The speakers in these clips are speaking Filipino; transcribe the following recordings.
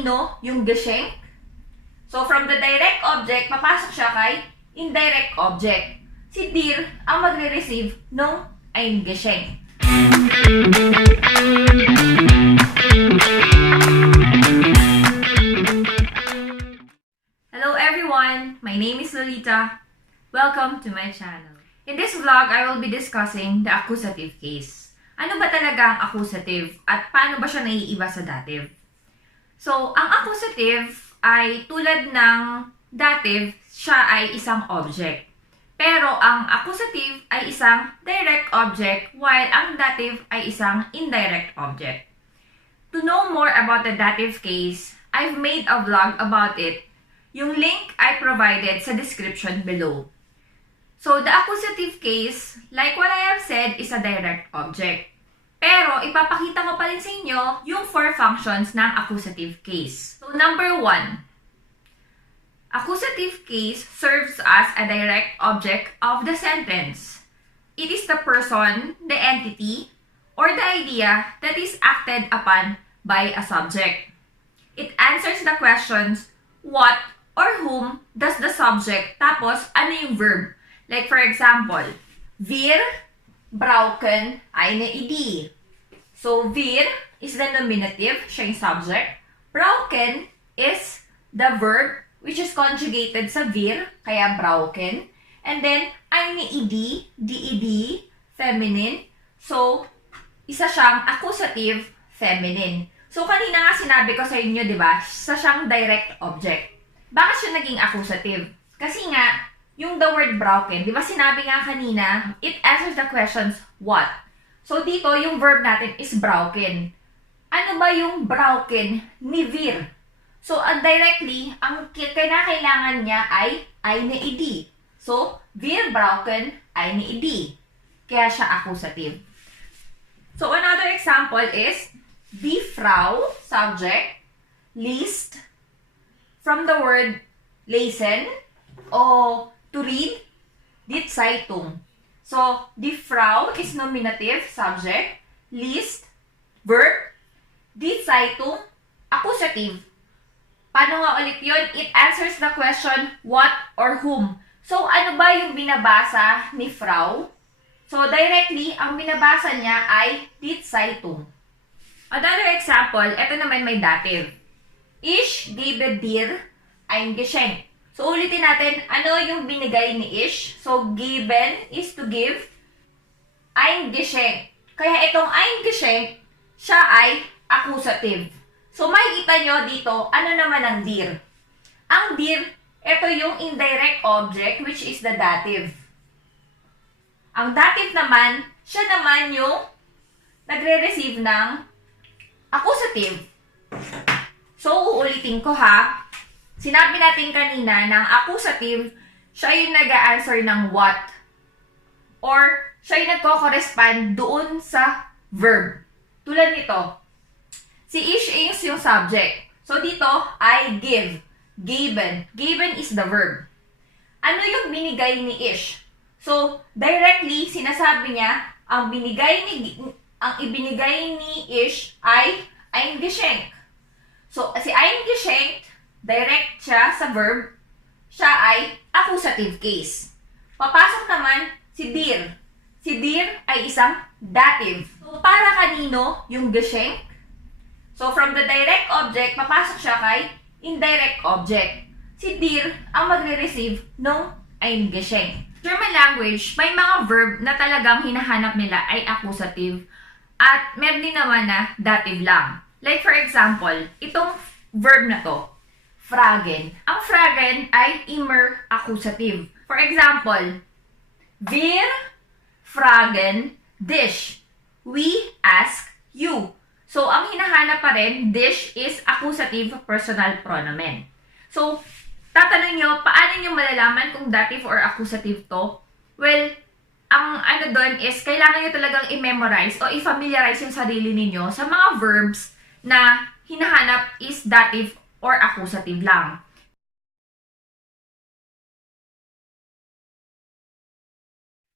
kanino yung Geschenk? So, from the direct object, papasok siya kay indirect object. Si dir ang magre-receive nung ein Geschenk. Hello everyone! My name is Lolita. Welcome to my channel. In this vlog, I will be discussing the accusative case. Ano ba talaga ang accusative at paano ba siya naiiba sa dative? So, ang accusative ay tulad ng dative, siya ay isang object. Pero ang accusative ay isang direct object while ang dative ay isang indirect object. To know more about the dative case, I've made a vlog about it. Yung link I provided sa description below. So, the accusative case, like what I have said, is a direct object. Pero, ipapakita ko pa rin sa inyo yung 4 functions ng accusative case. So, number 1. Accusative case serves as a direct object of the sentence. It is the person, the entity, or the idea that is acted upon by a subject. It answers the questions, what or whom does the subject, tapos ano yung verb. Like for example, wir brauchen eine Idee. So, wir is the nominative, siya yung subject. Brauchen is the verb, which is conjugated sa wir, kaya brauchen. And then, eine Idee, die Idee, feminine. So, isa siyang accusative, feminine. So, kanina nga sinabi ko sa inyo, di ba, isa siyang direct object. Bakit siya naging accusative? Kasi nga, yung the word brauchen, di ba sinabi nga kanina, it answers the questions, what? So, dito, yung verb natin is brauchen. Ano ba yung brauchen ni wir? So, directly, ang kailangan niya ay eine Idee. So, wir brauchen eine Idee. Kaya siya accusative. So, another example is, die Frau, subject, liest, from the word lesen, o to read, die Zeitung. So, die Frau is nominative, subject, liest, verb, die Zeitung, accusative. Paano nga ulit yun? It answers the question, what or whom. So, ano ba yung binabasa ni Frau? So, directly, ang binabasa niya ay die Zeitung. Another example, ito naman may dative. Ich gebe dir ein Geschenk. So, ulitin natin, ano yung binigay ni Ish? So, given is to give. Ein Geschenk. Kaya itong ein Geschenk, siya ay accusative. So, makikita nyo dito, ano naman ang dir? Ang dir, ito yung indirect object, which is the dative. Ang dative naman, siya naman yung nagre-receive ng accusative. So, uulitin ko ha. Sinabi natin kanina ng accusative, siya yung nag-a-answer ng what. Or, siya yung nagko-correspond doon sa verb. Tulad nito, si Ish is yung subject. So, dito, I give. Given. Given is the verb. Ano yung binigay ni Ish? So, directly, sinasabi niya, ang ibinigay ni Ish ay ein Geschenk. So, si ein Geschenk, direct siya sa verb, siya ay accusative case. Papasok naman si dir. Si dir ay isang dative. So, para kanino yung Geschenk? So, from the direct object, papasok siya kay indirect object. Si dir ang magre-receive nung ein Geschenk. German language, may mga verb na talagang hinahanap nila ay accusative at meron din naman na dative lang. Like for example, itong verb na to, fragen. Ang fragen ay immer accusative. For example, wir fragen dich. We ask you. So, ang hinahanap pa rin, dich is accusative personal pronomen. So, tatanong nyo, paano nyo malalaman kung dative or accusative to? Well, ang ano doon is, kailangan nyo talagang i-memorize o i-familiarize yung sarili ninyo sa mga verbs na hinahanap is dative or accusative lang.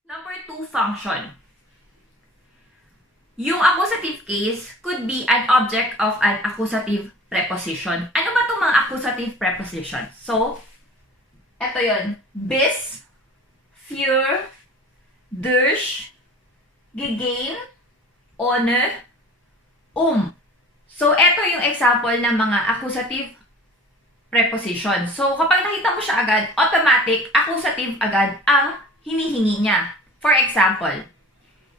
Number 2 function. Yung accusative case could be an object of an accusative preposition. Ano ba itong mga accusative prepositions? So, eto yun. Bis, für, durch, gegeben, ohne, So, eto yung example ng mga accusative preposition. So, kapag nakita mo siya agad, automatic, accusative agad ang hinihingi niya. For example,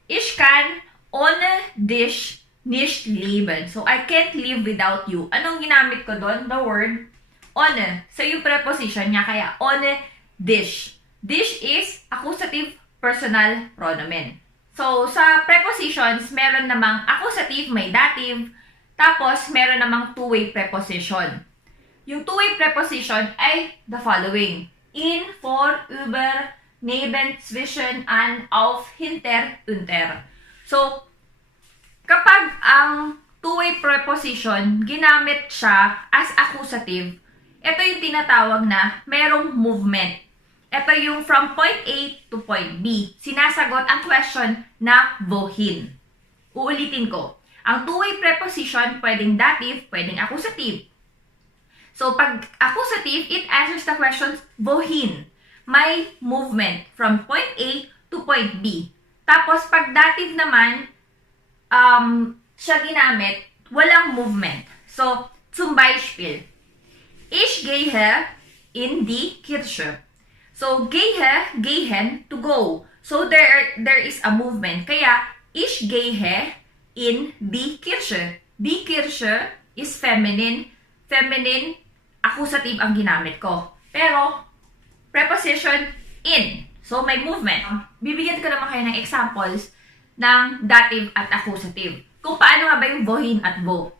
ich kann ohne dich nicht leben. So, I can't live without you. Anong ginamit ko doon? The word ohne. So, yung preposition niya, kaya ohne dich. Dich is accusative personal pronomen. So, sa prepositions, meron namang accusative, may dative, tapos meron namang two-way preposition. Yung two-way preposition ay the following. In, for, über, neben, zwischen, an, auf, hinter, unter. So, kapag ang two-way preposition, ginamit siya as accusative, ito yung tinatawag na merong movement. Ito yung from point A to point B. Sinasagot ang question na wohin. Uulitin ko. Ang two-way preposition, pwedeng dative, pwedeng accusative. So, pag accusative, it answers the question wohin. May movement from point A to point B. Tapos, pag dative naman, siya ginamit, walang movement. So, zum Beispiel, ich gehe in die Kirche. So, gehe, gehen, to go. So, there is a movement. Kaya, ich gehe in die Kirche. Die Kirche is feminine. Feminine, accusative ang ginamit ko. Pero, preposition in. So, may movement. Bibigyan ko naman kayo ng examples ng dative at accusative. Kung paano nga ba yung wohin at wo.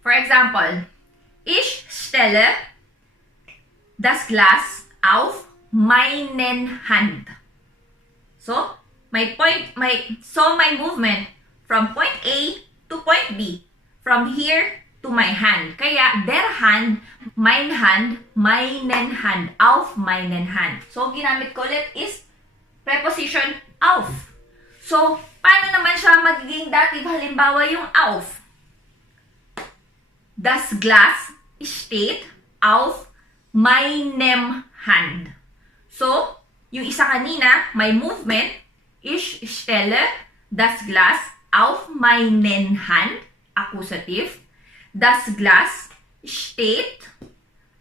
For example, ich stelle das Glas auf meinen Hand. So, may movement from point A to point B. From here to my hand. Kaya, der Hand, mein Hand, meinen Hand, auf meinen Hand. So, ginamit ko ulit is preposition auf. So, paano naman siya magiging dative? Halimbawa, yung auf. Das Glas steht auf meinem Hand. So, yung isa kanina, may movement. Ich stelle das Glas auf meinen Hand. Accusative. Das Glas steht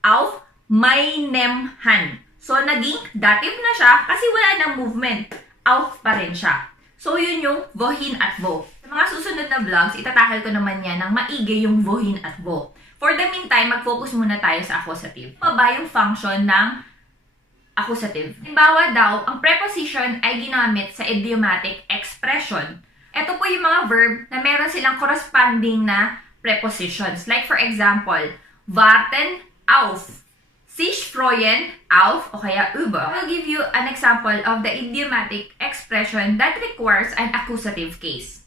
auf meinem Hand. So, naging dative na siya kasi wala nang movement. Auf pa rin siya. So, yun yung wohin at wo. Sa mga susunod na vlogs, itatakal ko naman yan ng maigi yung wohin at wo. For the meantime, mag-focus muna tayo sa accusative. Ano ba yung function ng accusative? Halimbawa daw, ang preposition ay ginamit sa idiomatic expression. Ito po yung mga verb na meron silang corresponding na prepositions. Like for example, warten auf, sich freuen auf, o kaya über. I will give you an example of the idiomatic expression that requires an accusative case.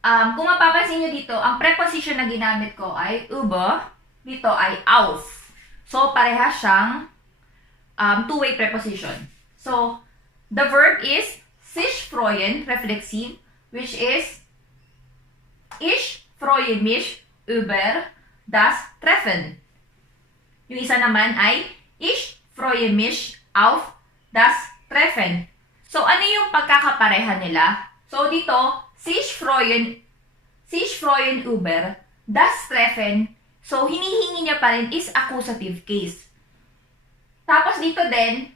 Kung mapapansin nyo dito, ang preposition na ginamit ko ay über, dito ay auf. So, parehas siyang two-way preposition. So, the verb is sich freuen, reflexive, which is ich freue mich über das Treffen. Yung isa naman ay, ich freue mich auf das Treffen. So, ano yung pagkakapareha nila? So, dito, sich freuen über das Treffen. So, hinihingi niya pa rin is accusative case. Tapos dito din,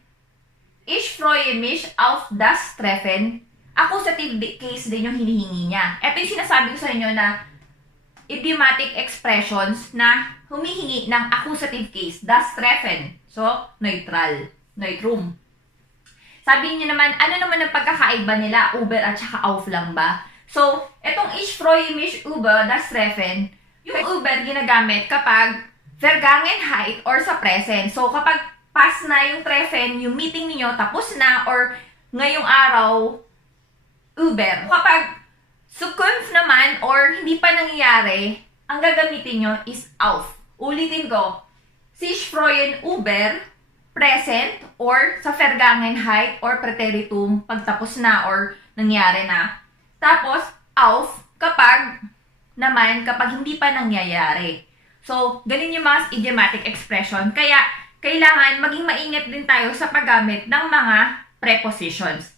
ich freue mich auf das Treffen. Accusative case din yung hinihingi niya. Ito yung sinasabi ko sa inyo na idiomatic expressions na humihingi ng accusative case, das Treffen. So, neutral, neutrum. Sabi niyo naman, ano naman ang pagkakaiba nila, über at saka auf lang ba? So, etong ich freue mich über das Treffen, yung über ginagamit kapag Vergangenheit or sa present. So, kapag past na yung Treffen, yung meeting niyo tapos na or ngayong araw, über. Kapag Zukunft naman or hindi pa nangyayari, ang gagamitin nyo is auf. Ulitin ko, sich freuen über, present, or sa Vergangenheit or Präteritum, pagtapos na or nangyari na. Tapos, auf, kapag naman kapag hindi pa nangyayari. So, ganun yung mga idiomatic expression. Kaya, kailangan maging maingat din tayo sa paggamit ng mga prepositions.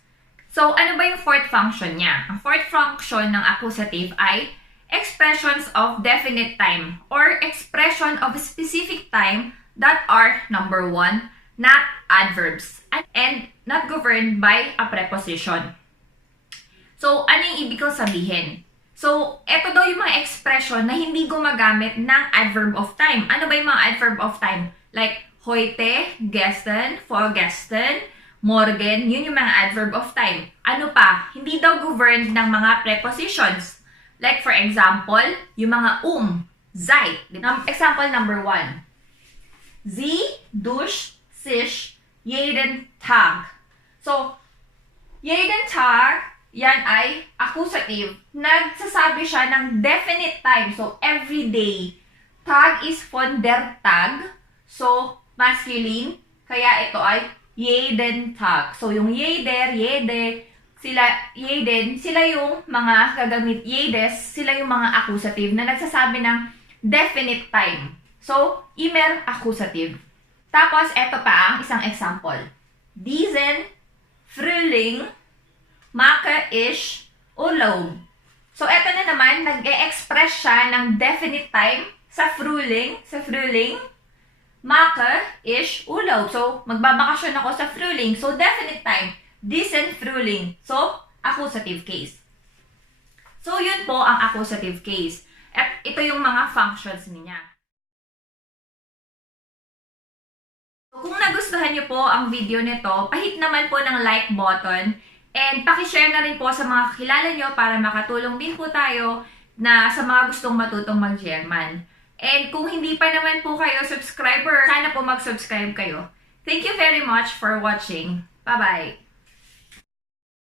So, ano ba yung fourth function niya? Ang fourth function ng accusative ay expressions of definite time or expression of a specific time that are, number one, not adverbs and not governed by a preposition. So, ano yung ibig kong sabihin? So, eto daw yung mga expression na hindi gumagamit ng adverb of time. Ano ba yung mga adverb of time? Like, heute, gestern, vorgestern, morgen, yun yung mga adverb of time. Ano pa? Hindi daw governed ng mga prepositions. Like, for example, yung mga seit. Example number 1. Sie duscht sich jeden Tag. So, jeden Tag, yan ay accusative. Nagsasabi siya ng definite time. So, every day. Tag is von der Tag. So, masculine. Kaya ito ay jeden Tag. So, yung jeder, jede, sila yung mga gagamit, jedes, sila yung mga accusative na nagsasabi ng definite time. So, immer accusative. Tapos, ito pa ang isang example. Diesen Frühling mache ich Urlaub. So, eto na naman, nag-e-express siya ng definite time sa Frühling. Mache ich Urlaub. So, magbabakasyon ako sa Frühling. So, definite time. Diesen Frühling. So, accusative case. So, yun po ang accusative case. At ito yung mga functions niya. Kung nagustuhan niyo po ang video nito, pahit naman po ng like button. And pakishare na rin po sa mga kakilala nyo para makatulong din po tayo na sa mga gustong matutong mag-German. And kung hindi pa naman po kayo subscriber, sana po mag-subscribe kayo. Thank you very much for watching. Bye-bye!